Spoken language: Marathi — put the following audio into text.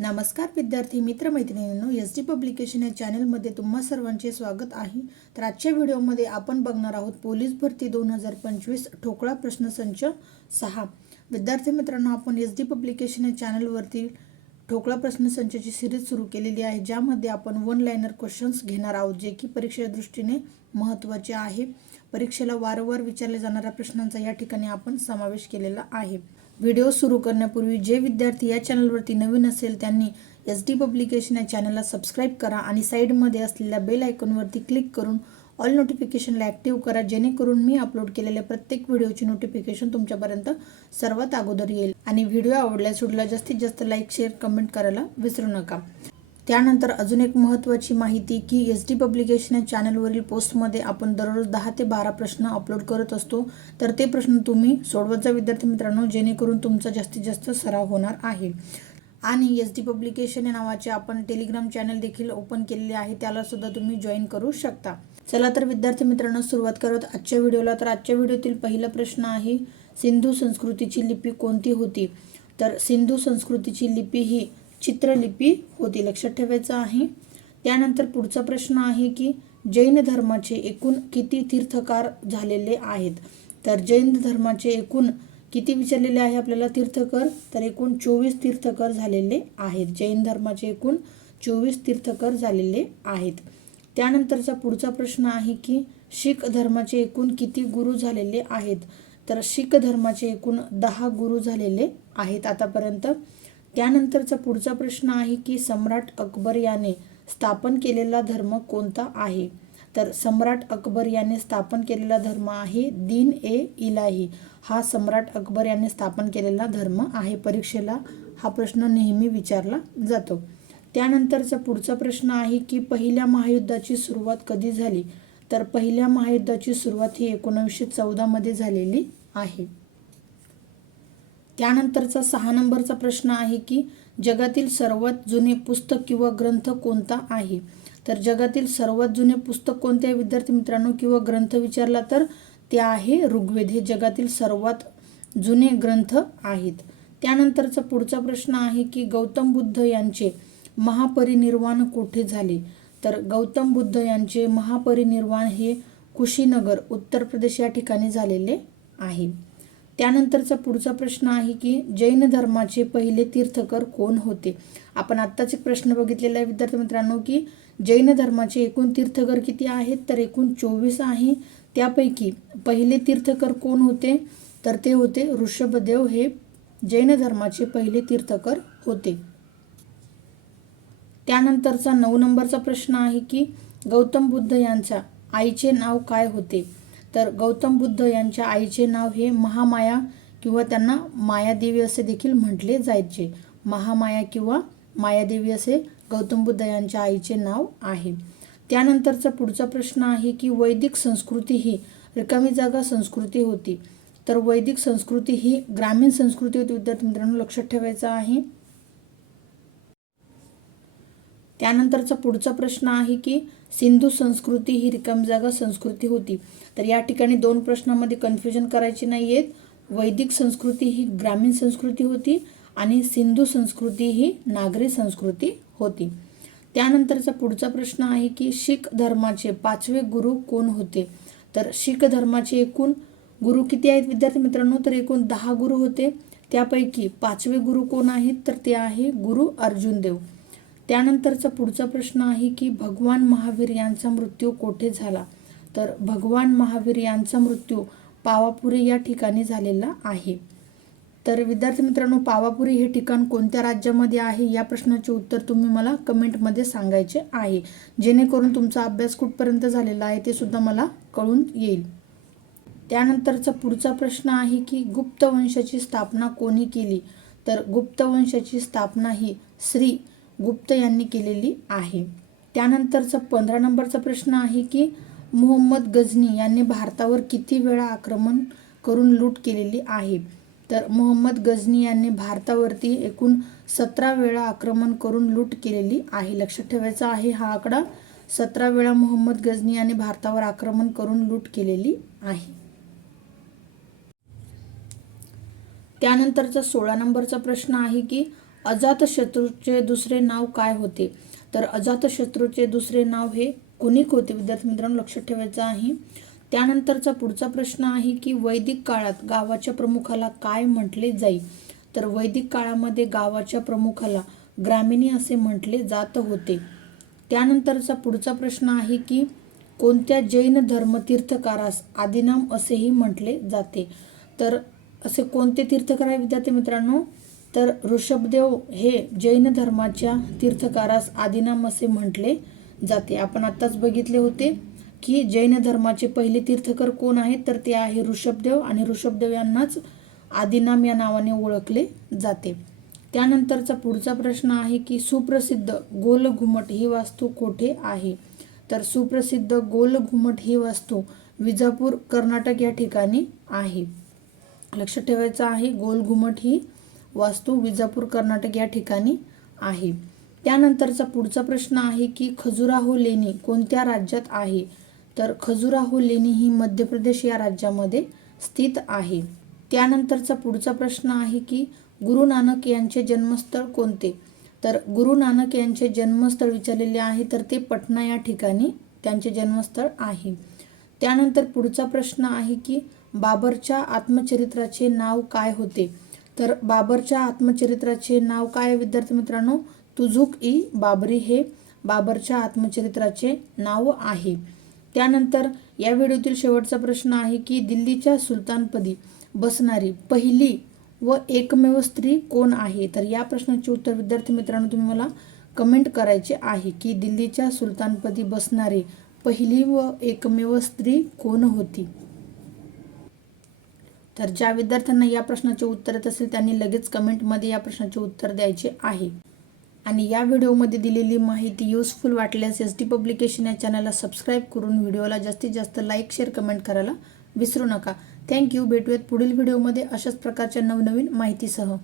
नमस्कार विद्यार्थी मित्रमैत्रिणींनो एस डी पब्लिकेशन या चॅनलमध्ये तुम्हा सर्वांचे स्वागत आहे. तर आजच्या व्हिडिओमध्ये आपण बघणार आहोत पोलीस भरती दोन हजार पंचवीस ठोकळा प्रश्नसंच सहा. विद्यार्थी मित्रांनो आपण एस डी पब्लिकेशन या चॅनलवरती ठोकळा प्रश्नसंचाची सिरीज सुरू केलेली आहे ज्यामध्ये आपण वन लायनर क्वेश्चन्स घेणार आहोत जे की परीक्षेच्या दृष्टीने महत्त्वाचे आहे. परीक्षेला वारंवार विचारल्या जाणाऱ्या प्रश्नांचा या ठिकाणी आपण समावेश केलेला आहे. व्हिडिओ सुरू करण्यापूर्वी जे विद्यार्थी या चॅनलवरती नवीन असेल त्यांनी एस डी पब्लिकेशन या चॅनलला सबस्क्राईब करा आणि साईडमध्ये असलेल्या बेल आयकॉनवरती क्लिक करून ऑल नोटिफिकेशनला ॲक्टिव्ह करा जेणेकरून मी अपलोड केलेल्या प्रत्येक व्हिडिओची नोटिफिकेशन तुमच्यापर्यंत सर्वात अगोदर येईल. आणि व्हिडिओ आवडल्यास व्हिडिओला जास्तीत जास्त लाईक शेअर कमेंट करायला विसरू नका. त्यानंतर अजून एक महत्त्वाची माहिती की एस डी पब्लिकेशन या चॅनलवरील पोस्टमध्ये आपण दररोज दहा ते बारा प्रश्न अपलोड करत असतो. तर ते प्रश्न तुम्ही सोडवत जा विद्यार्थी मित्रांनो जेणेकरून तुमचा जास्तीत जास्त सराव होणार आहे. आणि एस डी पब्लिकेशन या नावाचे आपण टेलिग्राम चॅनल देखील ओपन केलेले आहे त्याला सुद्धा तुम्ही जॉईन करू शकता. चला तर विद्यार्थी मित्रांनो सुरुवात करत आजच्या व्हिडिओला. तर आजच्या व्हिडिओतील पहिला प्रश्न आहे सिंधू संस्कृतीची लिपी कोणती होती? तर सिंधू संस्कृतीची लिपी ही चित्रलिपी होती. लक्षात ठेवायचं आहे. त्यानंतर पुढचा प्रश्न आहे की जैन धर्माचे एकूण किती तीर्थकार झालेले आहेत? तर जैन धर्माचे एकूण किती विचारलेले आहे आपल्याला तीर्थकर? तर एकूण चोवीस तीर्थकर झालेले आहेत. जैन धर्माचे एकूण चोवीस तीर्थकर झालेले आहेत. त्यानंतरचा पुढचा प्रश्न आहे की शीख धर्माचे एकूण किती गुरु झालेले आहेत? तर शीख धर्माचे एकूण दहा गुरु झालेले आहेत आतापर्यंत. त्यानंतरचा पुढचा प्रश्न आहे की सम्राट अकबर याने स्थापन केलेला धर्म कोणता आहे? तर सम्राट अकबर याने स्थापन केलेला धर्म आहे दीन ए इलाही. हा सम्राट अकबर याने स्थापन केलेला धर्म आहे. परीक्षेला हा प्रश्न नेहमी विचारला जातो. त्यानंतरचा पुढचा प्रश्न आहे की पहिल्या महायुद्धाची सुरुवात कधी झाली? तर पहिल्या महायुद्धाची सुरुवात ही एकोणीसशे चौदामध्ये झालेली आहे. त्यानंतरचा सहा नंबरचा प्रश्न आहे की जगातील सर्वात जुने पुस्तक किंवा ग्रंथ कोणता आहे? तर जगातील सर्वात जुने पुस्तक कोणते आहे? विद्यार्थी मित्रांनो किंवा ग्रंथ विचारला तर ते आहे ऋग्वेद. हे जगातील सर्वात जुने ग्रंथ आहेत. त्यानंतरचा पुढचा प्रश्न आहे की गौतम बुद्ध यांचे महापरिनिर्वाण कोठे झाले? तर गौतम बुद्ध यांचे महापरिनिर्वाण हे कुशीनगर उत्तर प्रदेश या ठिकाणी झालेले आहे. त्यानंतरचा पुढचा प्रश्न आहे की जैन धर्माचे पहिले तीर्थकर कोण होते? आपण आत्ताच एक प्रश्न बघितलेला आहे विद्यार्थी मित्रांनो की जैन धर्माचे एकूण तीर्थकर किती आहेत? तर एकूण चोवीस आहे. त्यापैकी पहिले तीर्थकर कोण होते? तर ते होते ऋषभदेव. हे जैन धर्माचे पहिले तीर्थकर होते. त्यानंतरचा नऊ नंबरचा प्रश्न आहे की गौतम बुद्ध यांच्या आईचे नाव काय होते? तर गौतम बुद्ध यांच्या आईचे नाव हे महामाया किंवा त्यांना मायादेवी असे देखील म्हटले जायचे. महामाया किंवा मायादेवी असे गौतम बुद्ध यांच्या आईचे नाव आहे. त्यानंतरचा पुढचा प्रश्न आहे की वैदिक संस्कृती ही रिकामी जागा संस्कृती होती. तर वैदिक संस्कृती ही ग्रामीण संस्कृती होती. विद्यार्थी मित्रांनो लक्षात ठेवायचं आहे. त्यानंतरचा पुढचा प्रश्न आहे की सिंधू संस्कृती ही रिकाम जागा संस्कृती होती. तर या ठिकाणी दोन प्रश्नामध्ये कन्फ्युजन करायचे नाही आहेत वैदिक संस्कृती ही ग्रामीण संस्कृती होती आणि सिंधू संस्कृती ही नागरी संस्कृती होती. त्यानंतरचा पुढचा प्रश्न आहे की शीख धर्माचे पाचवे गुरु कोण होते? तर शीख धर्माचे एकूण गुरु किती आहेत विद्यार्थी मित्रांनो? तर एकूण दहा गुरु होते. त्यापैकी पाचवे गुरु कोण आहेत? तर ते आहे गुरु अर्जुन देव त्यानंतरचा पुढचा प्रश्न आहे की भगवान महावीर यांचा मृत्यू कोठे झाला? तर भगवान महावीर यांचा मृत्यू पावापुरी या ठिकाणी झालेला आहे. तर विद्यार्थी मित्रांनो पावापुरी हे ठिकाण कोणत्या राज्यामध्ये आहे? या प्रश्नाचे उत्तर तुम्ही मला कमेंटमध्ये सांगायचे आहे. जेणेकरून तुमचा अभ्यास कुठपर्यंत झालेला आहे ते सुद्धा मला कळून येईल. त्यानंतरचा पुढचा प्रश्न आहे की गुप्त वंशाची स्थापना कोणी केली? तर गुप्त वंशाची स्थापना ही श्री गुप्त यांनी केलेली आहे. त्यानंतरचा पंधरा नंबरचा प्रश्न आहे की मोहम्मद गझनी यांनी भारतावर किती वेळा आक्रमण करून लूट केलेली आहे? तर मोहम्मद गझनी यांनी भारतावरती एकूण सतरा वेळा आक्रमण करून लूट केलेली आहे. लक्षात ठेवायचा आहे हा आकडा. सतरा वेळा मोहम्मद गझनी यांनी भारतावर आक्रमण करून लूट केलेली आहे. त्यानंतरचा सोळा नंबरचा प्रश्न आहे की अजातशत्रूचे दुसरे नाव काय होते? तर अजातशत्रूचे दुसरे नाव हे कुणिक होते विद्यार्थी मित्रांनो लक्षात ठेवायचं आहे. त्यानंतरचा पुढचा प्रश्न आहे की वैदिक काळात गावाच्या प्रमुखाला काय म्हटले जाई? तर वैदिक काळामध्ये गावाच्या प्रमुखाला ग्रामिणी असे म्हटले जात होते. त्यानंतरचा पुढचा प्रश्न आहे की कोणत्या जैन धर्म तीर्थकारास आदिनाम असेही म्हटले जाते? तर असे कोणते तीर्थकार आहे विद्यार्थी मित्रांनो? तर ऋषभदेव हे जैन धर्माच्या तीर्थकारास आदिनाम असे म्हटले जाते. आपण आत्ताच बघितले होते की जैन धर्माचे पहिले तीर्थकर कोण आहेत? तर ते आहे ऋषभदेव आणि ऋषभदेव यांनाच आदिनाम या नावाने ओळखले जाते. त्यानंतरचा पुढचा प्रश्न आहे की सुप्रसिद्ध गोल घुमट ही वास्तू कोठे आहे? तर सुप्रसिद्ध गोल घुमट ही वास्तू विजापूर कर्नाटक या ठिकाणी आहे. लक्ष ठेवायचं आहे गोल घुमट ही वास्तू विजापूर कर्नाटक या ठिकाणी आहे. त्यानंतरचा पुढचा प्रश्न आहे की खजुराहो लेणी कोणत्या राज्यात आहे? तर खजुराहो लेणी ही मध्य प्रदेश या राज्यामध्ये स्थित आहे. त्यानंतरचा पुढचा प्रश्न आहे की गुरु नानक यांचे जन्मस्थळ कोणते? तर गुरु नानक यांचे जन्मस्थळ विचारलेले आहे तर ते पटना या ठिकाणी त्यांचे जन्मस्थळ आहे. त्यानंतर पुढचा प्रश्न आहे की बाबरच्या आत्मचरित्राचे नाव काय होते? तर बाबरच्या आत्मचरित्राचे नाव काय विद्यार्थी मित्रांनो? तुझुक ई बाबरी हे बाबरच्या आत्मचरित्राचे नाव आहे. त्यानंतर या व्हिडिओतील शेवटचा प्रश्न आहे की दिल्लीच्या सुलतानपदी बसणारी पहिली व एकमेव स्त्री कोण आहे? तर या प्रश्नाचे उत्तर विद्यार्थी मित्रांनो तुम्ही मला कमेंट करायचे आहे की दिल्लीच्या सुलतानपदी बसणारी पहिली व एकमेव स्त्री कोण होती? तर ज्या विद्यार्थ्यांना या प्रश्नाचे उत्तर येत असेल त्यांनी लगेच कमेंटमध्ये या प्रश्नाचे उत्तर द्यायचे आहे. आणि या व्हिडिओमध्ये दिलेली माहिती युजफुल वाटल्यास एस डी पब्लिकेशन या चॅनलला सबस्क्राईब करून व्हिडिओला जास्तीत जास्त लाईक शेअर कमेंट करायला विसरू नका. थँक्यू भेटूयात पुढील व्हिडिओमध्ये अशाच प्रकारच्या नवनवीन माहितीसह.